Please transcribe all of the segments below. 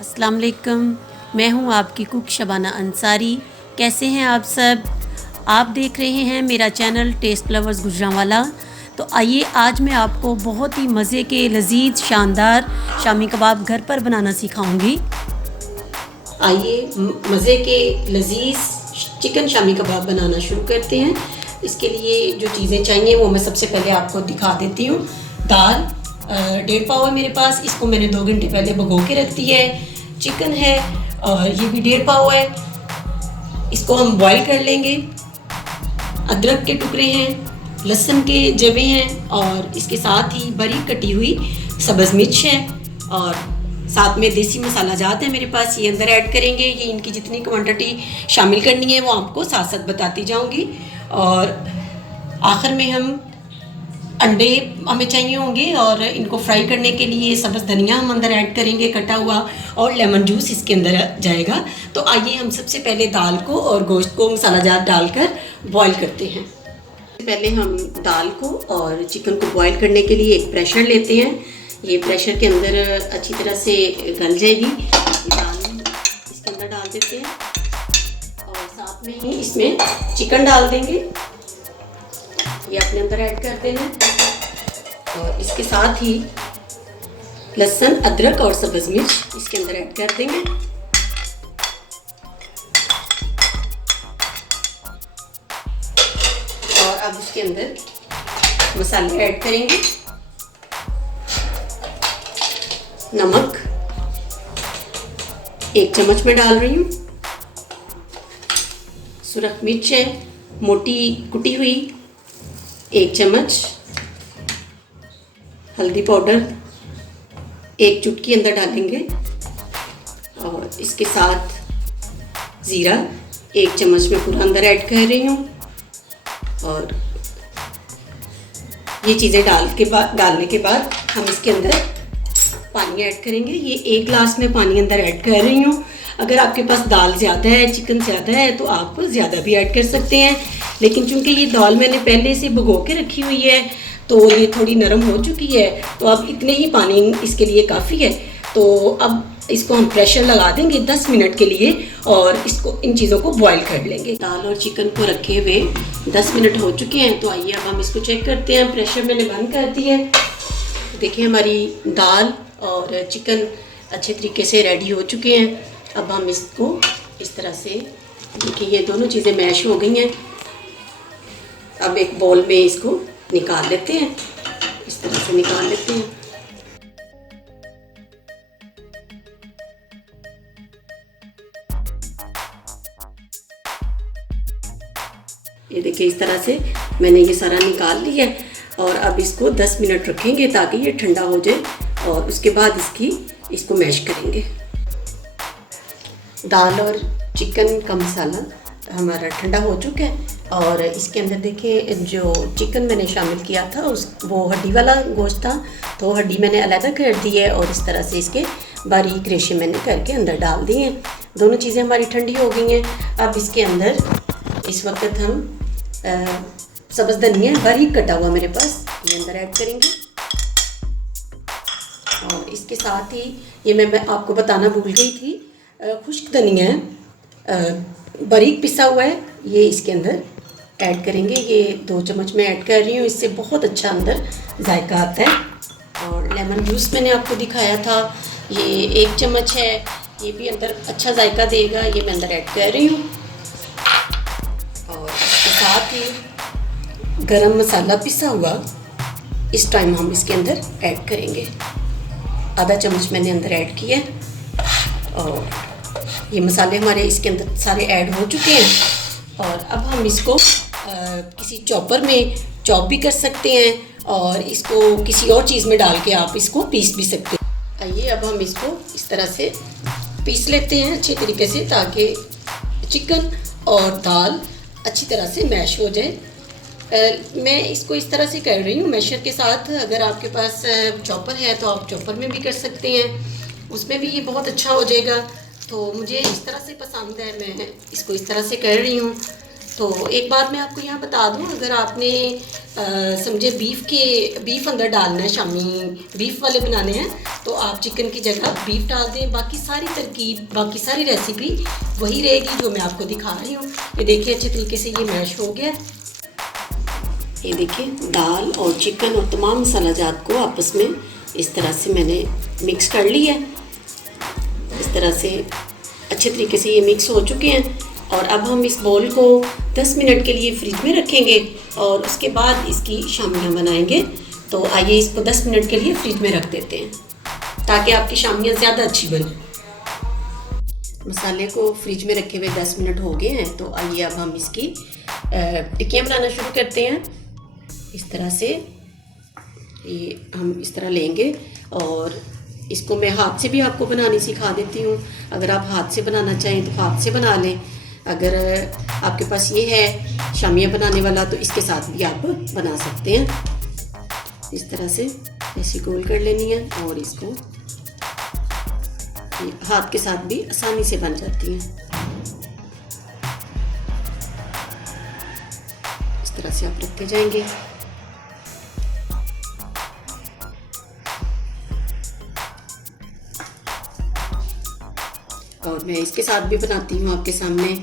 अस्सलाम वालेकुम। मैं हूं आपकी कुक शबाना अंसारी। कैसे हैं आप सब? आप देख रहे हैं मेरा चैनल टेस्ट लवर्स गुजरांवाला। तो आइए आज मैं आपको बहुत ही मज़े के लजीज शानदार शामी कबाब घर पर बनाना सिखाऊंगी। आइए मज़े के लजीज चिकन शामी कबाब बनाना शुरू करते हैं। इसके लिए जो चीज़ें चाहिए वो मैं सबसे पहले आपको दिखा देती हूँ। दाल 1.5 पाव है मेरे पास, इसको मैंने 2 घंटे पहले भिगो के रख दी है। चिकन है और ये भी 1.5 पाव है, इसको हम बॉईल कर लेंगे। अदरक के टुकड़े हैं, लहसुन के जवे हैं और इसके साथ ही बारीक कटी हुई सब्ज़ मिर्च है और साथ में देसी मसाला जात है मेरे पास, ये अंदर ऐड करेंगे। ये इनकी जितनी क्वांटिटी शामिल करनी है वो आपको साथ साथ बताती जाऊंगी। और आखिर में हम अंडे हमें चाहिए होंगे और इनको फ्राई करने के लिए सब्ज़ धनिया हम अंदर ऐड करेंगे कटा हुआ, और लेमन जूस इसके अंदर जाएगा। तो आइए हम सबसे पहले दाल को और गोश्त को मसाला जात डालकर बॉईल करते हैं। पहले हम दाल को और चिकन को बॉईल करने के लिए एक प्रेशर लेते हैं। ये प्रेशर के अंदर अच्छी तरह से गल जाएगी। दाल इसके अंदर डाल देते हैं और साथ में ही इसमें चिकन डाल देंगे, ये अपने अंदर ऐड करते हैं। और इसके साथ ही लहसुन, अदरक और सब्ज़ मिर्च इसके अंदर ऐड कर देंगे। और अब इसके अंदर मसाले ऐड करेंगे। नमक 1 चम्मच में डाल रही हूँ। सुरख मिर्च है मोटी कुटी हुई 1 चम्मच। हल्दी पाउडर 1 चुटकी अंदर डालेंगे और इसके साथ ज़ीरा 1 चम्मच में पूरा अंदर ऐड कर रही हूँ। और ये चीज़ें डालने के बाद हम इसके अंदर पानी ऐड करेंगे। ये 1 गिलास में पानी अंदर ऐड कर रही हूँ। अगर आपके पास दाल ज़्यादा है, चिकन ज़्यादा है तो आप ज़्यादा भी ऐड कर सकते हैं, लेकिन चूंकि ये दाल मैंने पहले से भिगो के रखी हुई है तो ये थोड़ी नरम हो चुकी है, तो अब इतने ही पानी इसके लिए काफ़ी है। तो अब इसको हम प्रेशर लगा देंगे 10 मिनट के लिए और इसको इन चीज़ों को बॉईल कर लेंगे। दाल और चिकन को रखे हुए 10 मिनट हो चुके हैं। तो आइए अब हम इसको चेक करते हैं। प्रेशर मैंने बंद कर दिया है। देखिए हमारी दाल और चिकन अच्छे तरीके से रेडी हो चुके हैं। अब हम इसको इस तरह से, देखिए ये दोनों चीज़ें मैश हो गई हैं। अब एक बोल में इसको निकाल लेते हैं, इस तरह से निकाल लेते हैं। ये देखिए इस तरह से मैंने ये सारा निकाल लिया है। और अब इसको 10 मिनट रखेंगे ताकि ये ठंडा हो जाए और उसके बाद इसको मैश करेंगे। दाल और चिकन का मसाला हमारा ठंडा हो चुका है और इसके अंदर देखिए जो चिकन मैंने शामिल किया था वो हड्डी वाला गोश्त था, तो हड्डी मैंने अलग कर दी है और इस तरह से इसके बारीक रेशे मैंने करके अंदर डाल दिए हैं। दोनों चीज़ें हमारी ठंडी हो गई हैं। अब इसके अंदर इस वक्त हम सब्ज़ धनिया बारीक कटा हुआ मेरे पास, ये अंदर ऐड करेंगे। और इसके साथ ही ये मैं आपको बताना भूल गई थी, खुश्क धनिया बारीक पिसा हुआ है, ये इसके अंदर ऐड करेंगे। ये 2 चम्मच में ऐड कर रही हूँ, इससे बहुत अच्छा अंदर जायका आता है। और लेमन जूस मैंने आपको दिखाया था, ये 1 चम्मच है, ये भी अंदर अच्छा जायका देगा, ये मैं अंदर ऐड कर रही हूँ। और इसके साथ ही गरम मसाला पिसा हुआ इस टाइम हम इसके अंदर ऐड करेंगे। आधा चम्मच मैंने अंदर ऐड किया और ये मसाले हमारे इसके अंदर सारे ऐड हो चुके हैं। और अब हम इसको किसी चॉपर में चॉप भी कर सकते हैं और इसको किसी और चीज़ में डाल के आप इसको पीस भी सकते हैं। आइए अब हम इसको इस तरह से पीस लेते हैं अच्छे तरीके से, ताकि चिकन और दाल अच्छी तरह से मैश हो जाए। मैं इसको इस तरह से कर रही हूँ मैशर के साथ। अगर आपके पास चॉपर है तो आप चॉपर में भी कर सकते हैं, उसमें भी ये बहुत अच्छा हो जाएगा। तो मुझे इस तरह से पसंद है, मैं इसको इस तरह से कर रही हूँ। तो एक बात मैं आपको यहाँ बता दूँ, अगर आपने समझे बीफ अंदर डालना है, शामी बीफ वाले बनाने हैं, तो आप चिकन की जगह बीफ डाल दें। बाकी सारी तरकीब, बाकी सारी रेसिपी वही रहेगी जो मैं आपको दिखा रही हूँ। ये देखिए अच्छे तरीके से ये मैश हो गया। ये देखिए दाल और चिकन और तमाम मसाला जात को आपस में इस तरह से मैंने मिक्स कर लिया है। इस तरह से अच्छे तरीके से ये मिक्स हो चुके हैं। और अब हम इस बोल को 10 मिनट के लिए फ्रिज में रखेंगे और उसके बाद इसकी शामियाँ बनाएंगे। तो आइए इसको 10 मिनट के लिए फ्रिज में रख देते हैं ताकि आपकी शामियाँ ज़्यादा अच्छी बने। मसाले को फ्रिज में रखे हुए 10 मिनट हो गए हैं। तो आइए अब हम इसकी टिक्कियाँ बनाना शुरू करते हैं। इस तरह से ये हम इस तरह लेंगे और इसको मैं हाथ से भी आपको बनानी सिखा देती हूँ। अगर आप हाथ से बनाना चाहें तो हाथ से बना लें। अगर आपके पास ये है शामियाँ बनाने वाला तो इसके साथ भी आप बना सकते हैं। इस तरह से ऐसी गोल कर लेनी है और इसको हाथ के साथ भी आसानी से बन जाती हैं। इस तरह से आप रखते जाएंगे। और मैं इसके साथ भी बनाती हूँ आपके सामने।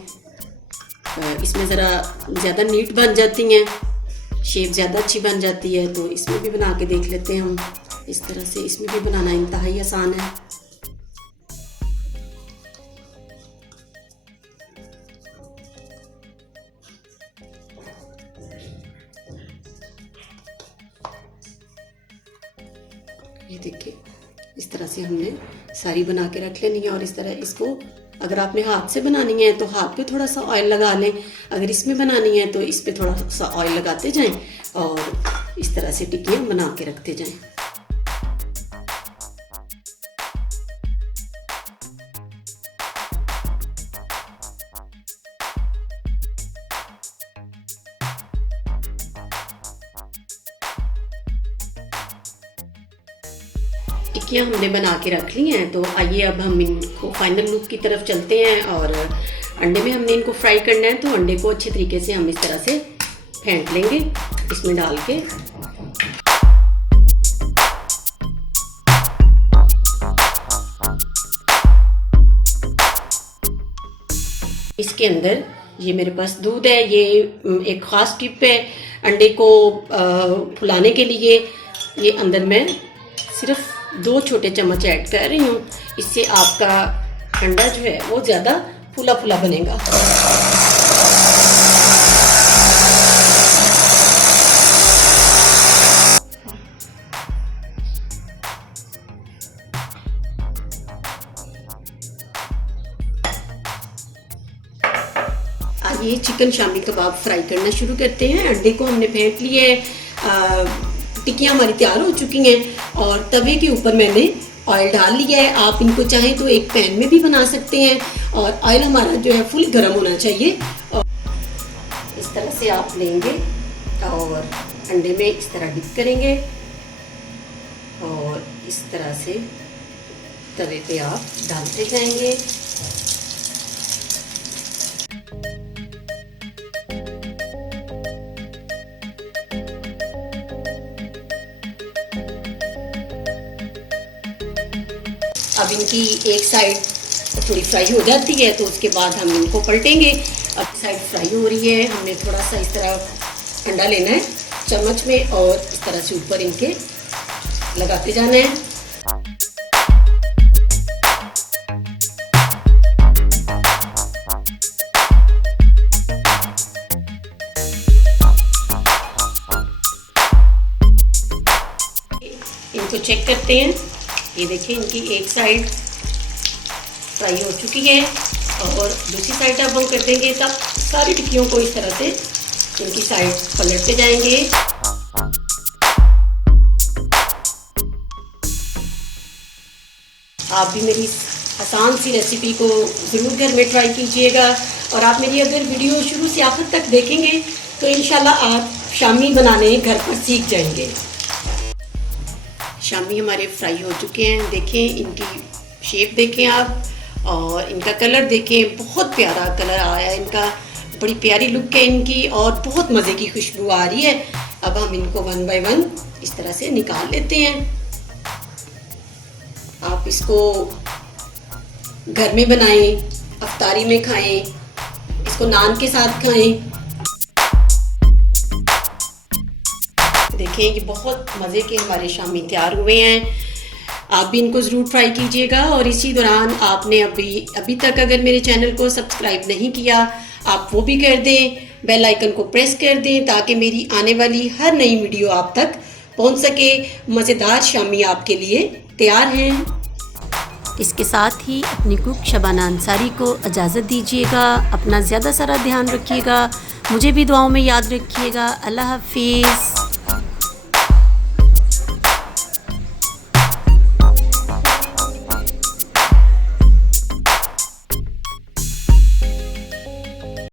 इसमें ज़रा ज़्यादा नीट बन जाती हैं, शेप ज़्यादा अच्छी बन जाती है। तो इसमें भी बना के देख लेते हैं हम। इस तरह से इसमें भी बनाना इंतहाई आसान है। ये देखिए इस तरह से हमने सारी बना के रख लेनी है। और इस तरह इसको अगर आपने हाथ से बनानी है तो हाथ पे थोड़ा सा ऑयल लगा लें। अगर इसमें बनानी है तो इस पे थोड़ा सा ऑयल लगाते जाएं और इस तरह से टिक्कियाँ बना के रखते जाएं। टिक्कियाँ हमने बना के रख ली हैं। तो आइए अब हम इनको फाइनल लुक की तरफ चलते हैं। और अंडे में हमने इनको फ्राई करना है। तो अंडे को अच्छे तरीके से हम इस तरह से फेंट लेंगे इसमें डाल के। इसके अंदर ये मेरे पास दूध है। ये एक ख़ास टिप है अंडे को फुलाने के लिए। ये अंदर मैं सिर्फ 2 छोटे चम्मच ऐड कर रही हूँ। इससे आपका अंडा जो है वो ज़्यादा फूला फूला बनेगा। आइए चिकन शामी कबाब फ्राई करना शुरू करते हैं। अंडे को हमने फेंट लिया है। टिक्कियाँ हमारी तैयार हो चुकी हैं और तवे के ऊपर मैंने ऑयल डाल लिया है। आप इनको चाहें तो एक पैन में भी बना सकते हैं। और ऑयल हमारा जो है फुल गर्म होना चाहिए। और इस तरह से आप लेंगे और अंडे में इस तरह डिप करेंगे और इस तरह से तवे पे आप डालते जाएंगे। अब इनकी एक साइड थोड़ी फ्राई हो जाती है तो उसके बाद हम इनको पलटेंगे। अब साइड फ्राई हो रही है। हमने थोड़ा सा इस तरह अंडा लेना है चम्मच में और इस तरह से ऊपर इनके लगाते जाना है। इनको चेक करते हैं। ये देखिए इनकी एक साइड फ्राई हो चुकी है और दूसरी साइड अब हम कर देंगे। तब सारी टिक्कियों को इस तरह से इनकी साइड पलटते जाएंगे। आप भी मेरी आसान सी रेसिपी को ज़रूर घर में ट्राई कीजिएगा। और आप मेरी अगर वीडियो शुरू से आखिर तक देखेंगे तो इंशाल्लाह आप शामी बनाने घर पर सीख जाएंगे। शामी हमारे फ्राई हो चुके हैं। देखें इनकी शेप देखें आप और इनका कलर देखें, बहुत प्यारा कलर आया है इनका। बड़ी प्यारी लुक है इनकी और बहुत मज़े की खुशबू आ रही है। अब हम इनको 1 बाय 1 इस तरह से निकाल लेते हैं। आप इसको घर में बनाएं, अफ्तारी में खाएं, इसको नान के साथ खाएं। देखें ये बहुत मज़े के हमारे शामी तैयार हुए हैं। आप भी इनको ज़रूर ट्राई कीजिएगा। और इसी दौरान आपने अभी तक अगर मेरे चैनल को सब्सक्राइब नहीं किया, आप वो भी कर दें, बेल आइकन को प्रेस कर दें ताकि मेरी आने वाली हर नई वीडियो आप तक पहुंच सके। मज़ेदार शामी आपके लिए तैयार हैं। इसके साथ ही अपनी कुक शबाना अंसारी को इजाज़त दीजिएगा। अपना ज़्यादा सारा ध्यान रखिएगा, मुझे भी दुआओं में याद रखिएगा। अल्लाह हाफिज़।